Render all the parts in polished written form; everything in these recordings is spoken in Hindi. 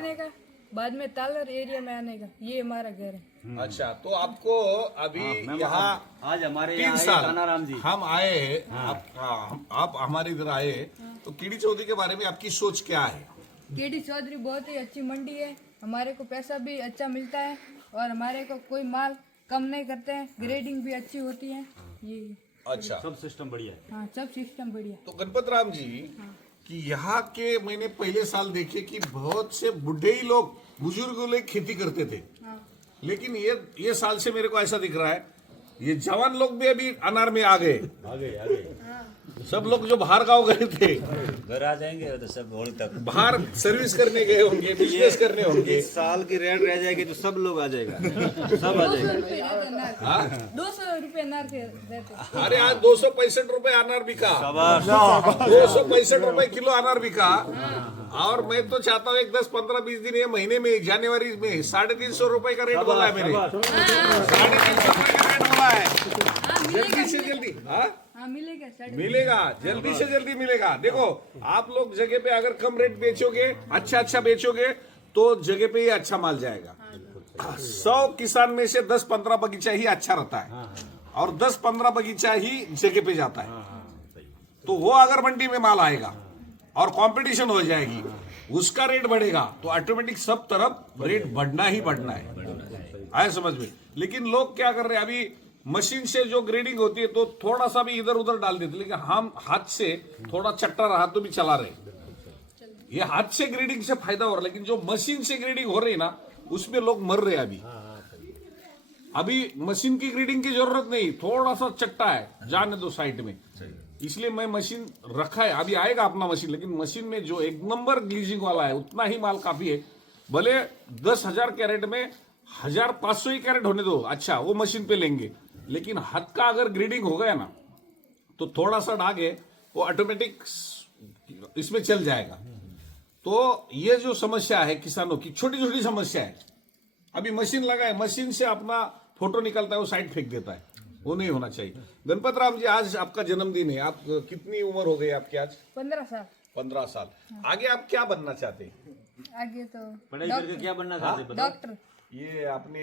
आने का, बाद में तालर एरिया में आने का, ये हमारा घर है। अच्छा, तो आपको अभी यहाँ आज हमारे 3 यहाँ साल कानाराम जी हम आए हैं, आप हमारे इधर आए, तो कीड़ी चौधरी के बारे में आपकी सोच क्या है? केडी चौधरी बहुत ही अच्छी मंडी है, हमारे को पैसा भी अच्छा मिलता है और हमारे को कोई माल कम नहीं करते हैं, ग्रेडिंग भी अच्छी होती है। ये अच्छा, सब सिस्टम बढ़िया है। हाँ, सब सिस्टम बढ़िया। तो गणपत राम जी कि यहाँ के मैंने पहले साल देखे कि बहुत से बुढ़े ही लोग, बुजुर्ग लोग खेती करते थे, हाँ, लेकिन ये साल से मेरे को ऐसा दिख रहा है ये जवान लोग भी अभी अनार में आ गए। सब लोग जो बाहर गांव गए थे, घर आ जाएंगे तो सब होल तक बाहर सर्विस करने गए होंगे, बिजनेस करने होंगे। इस साल की रेट रह जाएगी तो सब लोग आ जाएगा, सब आ 200 जाएगा। रुपये रहते अनार, 200 रुपये अनार के रहते। अरे आज 265 रुपए अनार बिका, शाबाश। 265 रुपए किलो अनार बिका। और मैं तो चाहता हूँ एक 10, 15, 20 दिन, ये महीने में, जनवरी में 350 रुपए का रेट बोला है मैंने, 350 रुपए का रेट बोला है। जल्दी से जल्दी हाँ, मिलेगा सर। मिलेगा, जल्दी से जल्दी मिलेगा। देखो, आप लोग जगह पे अगर कम रेट बेचोगे, अच्छा बेचोगे, तो जगह पे ही अच्छा माल जाएगा। 100 किसान में से 10-15 बगीचा ही अच्छा रहता है, और 10-15 बगीचा ही जगह पे जाता है। तो वो अगर मंडी में माल आएगा और कंपटीशन हो जाएगी, उसका रेट बढ़ेगा, तो ऑटोमेटिक सब तरफ रेट बढ़ना ही बढ़ना है। आए समझ में? लेकिन लोग क्या कर रहे हैं, अभी मशीन से जो ग्रेडिंग होती है तो थोड़ा सा भी इधर उधर डाल देते, लेकिन हम हाथ से थोड़ा चट्टा रहा तो भी चला रहे। ये हाथ से ग्रेडिंग से फायदा हो रहा है, लेकिन जो मशीन से ग्रेडिंग हो रही है ना, उसमें लोग मर रहे हैं। अभी मशीन की ग्रेडिंग की जरूरत नहीं, थोड़ा सा चट्टा है, जाने दो साइड में। इसलिए मैं मशीन रखा है, अभी आएगा अपना मशीन, लेकिन मशीन में जो 1 नंबर ग्लीजिंग वाला है उतना ही माल काफी है। भले 10,000 कैरेट में 1,500 ही कैरेट होने दो, अच्छा वो मशीन पे लेंगे, लेकिन हाथ का अगर ग्रेडिंग हो गया ना, तो थोड़ा सा डागे वो ऑटोमेटिक इसमें चल जाएगा। तो ये जो समस्या है किसानों की, छोटी छोटी समस्या है, अभी मशीन लगा है, मशीन से अपना फोटो निकलता है, वो साइड फेंक देता है, वो नहीं होना चाहिए। गणपत राम जी, आज आपका जन्मदिन है, आप कितनी उम्र हो गई आपकी आज? 15 साल। 15 साल। आगे आप क्या बनना चाहते हैं? आगे तो पढ़ाई करके क्या बनना चाहते हैं? डॉक्टर। ये अपने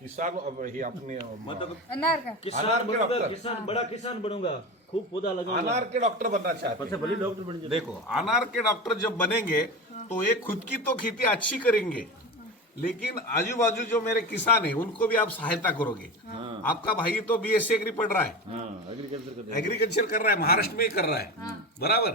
किसान, ये अपने मतलब अनार का। अनार किसान के बनूंगा, डॉक्टर। किसान, बड़ा किसान बनूंगा, खूब पौधा लगाऊंगा, अनार के डॉक्टर बनना चाहते हैं। भले डॉक्टर बन जाए। देखो, अनार के डॉक्टर जब बनेंगे तो ये खुद की तो खेती अच्छी करेंगे, लेकिन आजू बाजू जो मेरे किसान हैं उनको भी आप सहायता करोगे। आपका भाई तो BSc एग्री पढ़ रहा है, एग्रीकल्चर कर रहा है, महाराष्ट्र में ही कर रहा है, बराबर।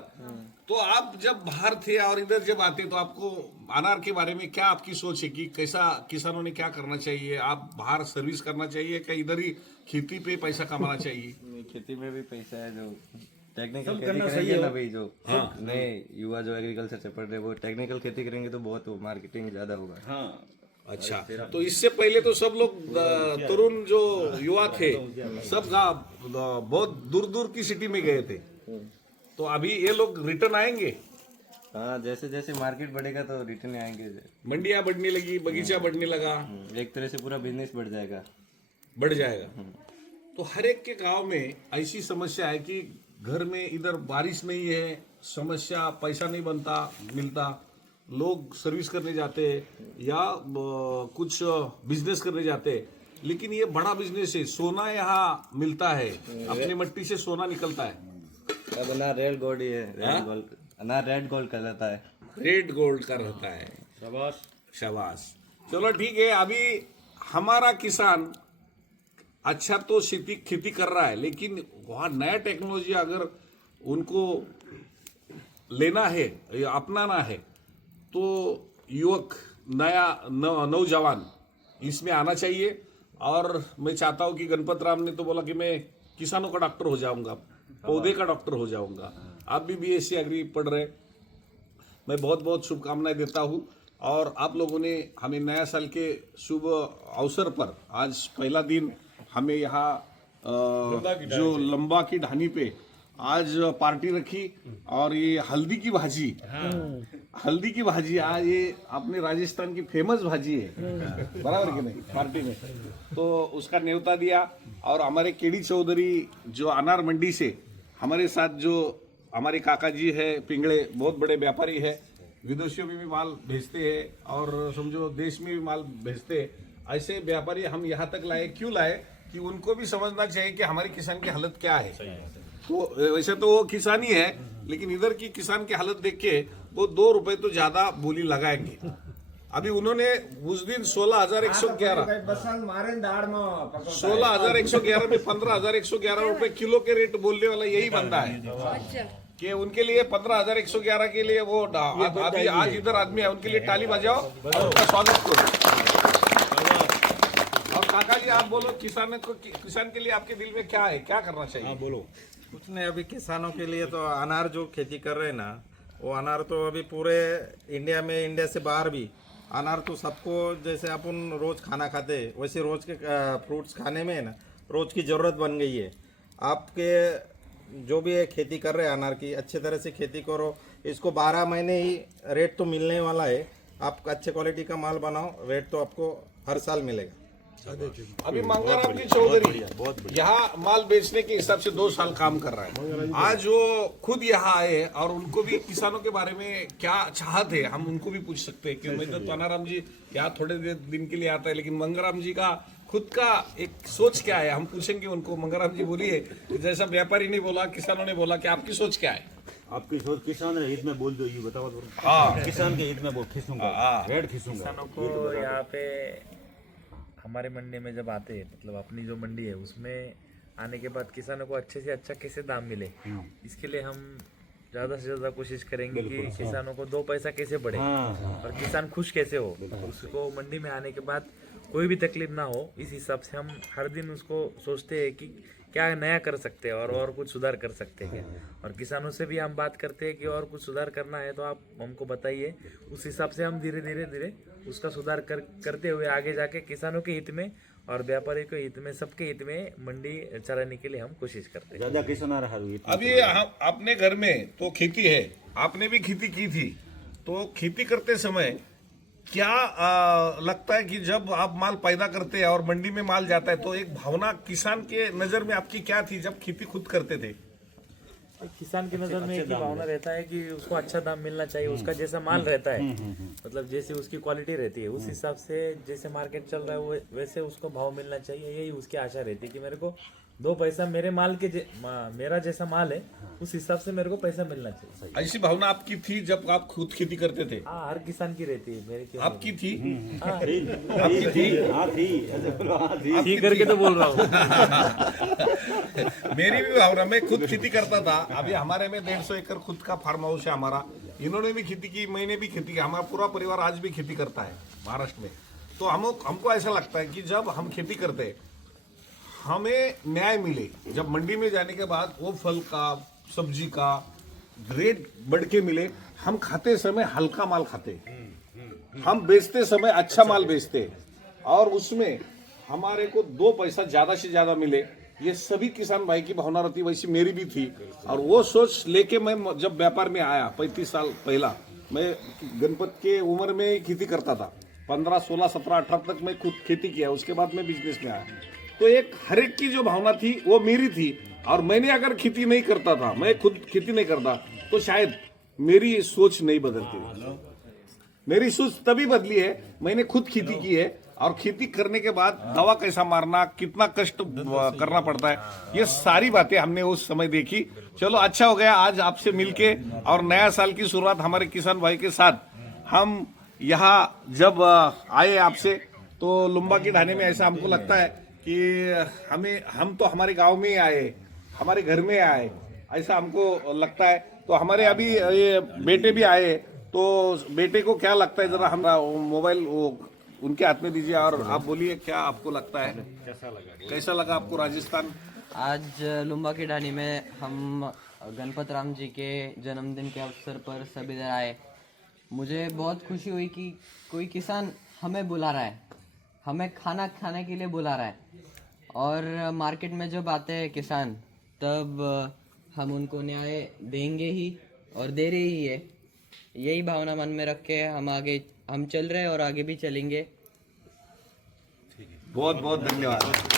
तो आप जब बाहर थे और इधर जब आते, तो आपको अनार के बारे में क्या आपकी सोच है कि कैसा किसानों ने क्या करना चाहिए? आप बाहर सर्विस करना चाहिए क्या इधर ही खेती पे पैसा कमाना चाहिए? खेती में भी पैसा है, जो टेक्निकल सब खेती करना करेंगे सही ना है। भाई, जो नए युवा जो एग्रीकल्चर से पढ़ रहे हैं वो टेक्निकल खेती करेंगे तो बहुत मार्केटिंग ज्यादा होगा। हाँ, अच्छा, तो इससे पहले तो सब लोग तरुण जो युवा थे सब बहुत दूर दूर की सिटी में गए थे, तो अभी ये लोग रिटर्न आएंगे। हाँ, जैसे जैसे मार्केट बढ़ेगा तो रिटर्न आएंगे। मंडियां बढ़ने लगी, बगीचा बढ़ने लगा, एक तरह से पूरा बिजनेस बढ़ जाएगा। बढ़ जाएगा। तो हर एक के गांव में ऐसी समस्या है कि घर में इधर बारिश नहीं है, समस्या, पैसा नहीं बनता मिलता, लोग सर्विस करने जाते हैं या कुछ बिजनेस करने जाते हैं, लेकिन ये बड़ा बिजनेस है, सोना यहाँ मिलता है, अपनी मिट्टी से सोना निकलता है। अब अनार रेड गोल्ड ही है, रेड गोल्ड, अनार रेड गोल्ड का रहता है, रेड गोल्ड का रहता है। शाबाश। शाबाश, चलो ठीक है। अभी हमारा किसान अच्छा तो खेती कर रहा है, लेकिन वहाँ नया टेक्नोलॉजी अगर उनको लेना है या अपनाना है, तो युवक, नया नौजवान इसमें आना चाहिए। और मैं चाहता हूँ कि गणपत राम ने तो बोला कि मैं किसानों का डॉक्टर हो जाऊंगा, पौधे का डॉक्टर हो जाऊंगा। आप भी BSc एग्री पढ़ रहे, मैं बहुत बहुत शुभकामनाएं देता हूँ। और आप लोगों ने हमें नया साल के शुभ अवसर पर, आज पहला दिन हमें यहाँ जो लंबा की ढानी पे आज पार्टी रखी, और ये हल्दी की भाजी, हल्दी की भाजी आज ये अपने राजस्थान की फेमस भाजी है, बराबर कि नहीं, पार्टी में तो उसका न्योता दिया। और हमारे केडी चौधरी जो अनार मंडी से हमारे साथ, जो हमारे काका जी है पिंगड़े, बहुत बड़े व्यापारी है, विदेशों में भी माल भेजते हैं और समझो देश में भी माल भेजते हैं। ऐसे व्यापारी हम यहाँ तक लाए, क्यों लाए कि उनको भी समझना चाहिए कि हमारी किसान की हालत क्या है। तो वैसे तो वो किसान ही है, लेकिन इधर की किसान की हालत देख के वो 2 रुपए तो ज्यादा बोली लगाएंगे। अभी उन्होंने उस दिन 16,111 16,111 में 15,111 रुपए किलो के रेट बोलने वाला यही बंदा है अच्छा, कि उनके लिए 15,111 के लिए वो अभी आज इधर आदमी है, उनके लिए ताली बजाओ और उनका स्वागत करो। और काका जी आप बोलो, किसान के लिए आपके दिल में क्या है, क्या करना चाहिए? बोलो। कुछ नहीं, अभी किसानों के लिए तो अनार जो खेती कर रहे हैं ना, वो अनार तो अभी पूरे इंडिया में, इंडिया से बाहर भी अनार तो सबको, जैसे अपन रोज खाना खाते हैं वैसे रोज के फ्रूट्स खाने में ना रोज की ज़रूरत बन गई है। आपके जो भी ये खेती कर रहे हैं अनार की, अच्छे तरह से खेती करो, इसको 12 महीने ही रेट तो मिलने वाला है। आप अच्छे क्वालिटी का माल बनाओ, रेट तो आपको हर साल मिलेगा। अभी मंगाराम जी चौधरी यहाँ माल बेचने के हिसाब से 2 साल काम कर रहा है। आज वो खुद यहाँ आए और उनको भी किसानों के बारे में क्या चाहत है हम उनको भी पूछ सकते हैं। क्योंकि तो पनाराम जी यहाँ थोड़े दिन के लिए आता है, लेकिन मंगाराम जी का खुद का एक सोच क्या है हम पूछेंगे उनको। मंगाराम जी बोलिए, जैसा व्यापारी ने बोला, किसानों ने बोला कि आपकी सोच क्या है? आपकी सोच किसान के हित में बोल दो, ये बताओ। हाँ, किसान के हित में बोल, खींचूंगा, रेट खींचूंगा। किसानों को यहाँ पे हमारे मंडी में जब आते हैं, मतलब अपनी जो मंडी है उसमें आने के बाद किसानों को अच्छे से अच्छा कैसे दाम मिले, इसके लिए हम ज़्यादा से ज़्यादा कोशिश करेंगे कि किसानों को 2 पैसा कैसे बढ़े और किसान खुश कैसे हो। उसको मंडी में आने के बाद कोई भी तकलीफ ना हो, इस हिसाब से हम हर दिन उसको सोचते हैं कि क्या नया कर सकते हैं और कुछ सुधार कर सकते हैं क्या। और किसानों से भी हम बात करते हैं कि और कुछ सुधार करना है तो आप हमको बताइए, उस हिसाब से हम धीरे धीरे उसका सुधार करते हुए आगे जाके किसानों के हित में और व्यापारी के हित में, सबके हित में मंडी चलाने के लिए हम कोशिश करते हैं। ज्यादा किसान आ रहा है। अभी हम अपने घर में तो खेती है, आपने भी खेती की थी, तो खेती करते समय क्या लगता है कि जब आप माल पैदा करते हैं और मंडी में माल जाता है तो एक भावना किसान के नजर में आपकी क्या थी जब खेती खुद करते थे? किसान की नजर में एक ही भावना रहता है कि उसको अच्छा दाम मिलना चाहिए, उसका जैसा माल रहता है, मतलब जैसे उसकी क्वालिटी रहती है उस हिसाब से जैसे मार्केट चल रहा है वैसे उसको भाव मिलना चाहिए। यही उसकी आशा रहती है कि मेरे को 2 पैसा मेरे माल के मेरा जैसा माल है उस हिसाब से मेरे को पैसा मिलना चाहिए। ऐसी भावना आपकी थी जब आप खुद खेती करते थे? हाँ, हर किसान की रहती है, मेरे क्यों आपकी थी? आपकी थी? हाँ थी, ऐसे बोलो, हाँ थी। ठीक करके तो बोल रहा हूँ। मेरी भी भावना, मैं खुद खेती करता था। अभी हमारे में 150 एकड़ खुद का फार्म हाउस है हमारा। इन्होंने भी खेती की, मैंने भी खेती की, हमारा पूरा परिवार आज भी खेती करता है महाराष्ट्र में। तो हमको ऐसा लगता है कि जब हम खेती करते हैं हमें न्याय मिले। जब मंडी में जाने के बाद वो फल का, सब्जी का रेट बढ़ के मिले, हम खाते समय हल्का माल खाते, हम बेचते समय अच्छा माल बेचते और उसमें हमारे को 2 पैसा ज्यादा से ज्यादा मिले। ये सभी किसान भाई की भावना रहती, वैसी मेरी भी थी। और वो सोच लेके मैं जब व्यापार में आया 35 साल पहला, मैं गणपत के उम्र में खेती करता था। 15, 16, 17, 18 तक मैं खुद खेती किया, उसके बाद मैं बिजनेस में आया। तो एक हर एक की जो भावना थी वो मेरी थी। और मैंने अगर खेती नहीं करता था, मैं खुद खेती नहीं करता, तो शायद मेरी सोच नहीं बदलती। मेरी सोच तभी बदली है, मैंने खुद खेती की है। और खेती करने के बाद दवा कैसा मारना, कितना कष्ट करना पड़ता है, ये सारी बातें हमने उस समय देखी। चलो अच्छा हो गया आज आपसे मिलके, और नया साल की शुरुआत हमारे किसान भाई के साथ हम यहाँ जब आए आपसे, तो लुम्बा की ढाणी में ऐसा हमको लगता है कि हम तो हमारे गांव में ही आए, हमारे घर में आए, ऐसा हमको लगता है। तो हमारे अभी ये बेटे भी आए, तो बेटे को क्या लगता है, जरा हम मोबाइल उनके हाथ में दीजिए और आप बोलिए क्या आपको लगता है, कैसा लगा आपको राजस्थान? आज लुम्बा की ढाणी में हम गणपत राम जी के जन्मदिन के अवसर पर सभी इधर आए। मुझे बहुत खुशी हुई कि कोई किसान हमें बुला रहा है, हमें खाना खाने के लिए बुला रहा है। और मार्केट में जब आते हैं किसान, तब हम उनको न्याय देंगे ही और दे रहे ही है। यही भावना मन में रख के हम चल रहे हैं और आगे भी चलेंगे। बहुत बहुत धन्यवाद।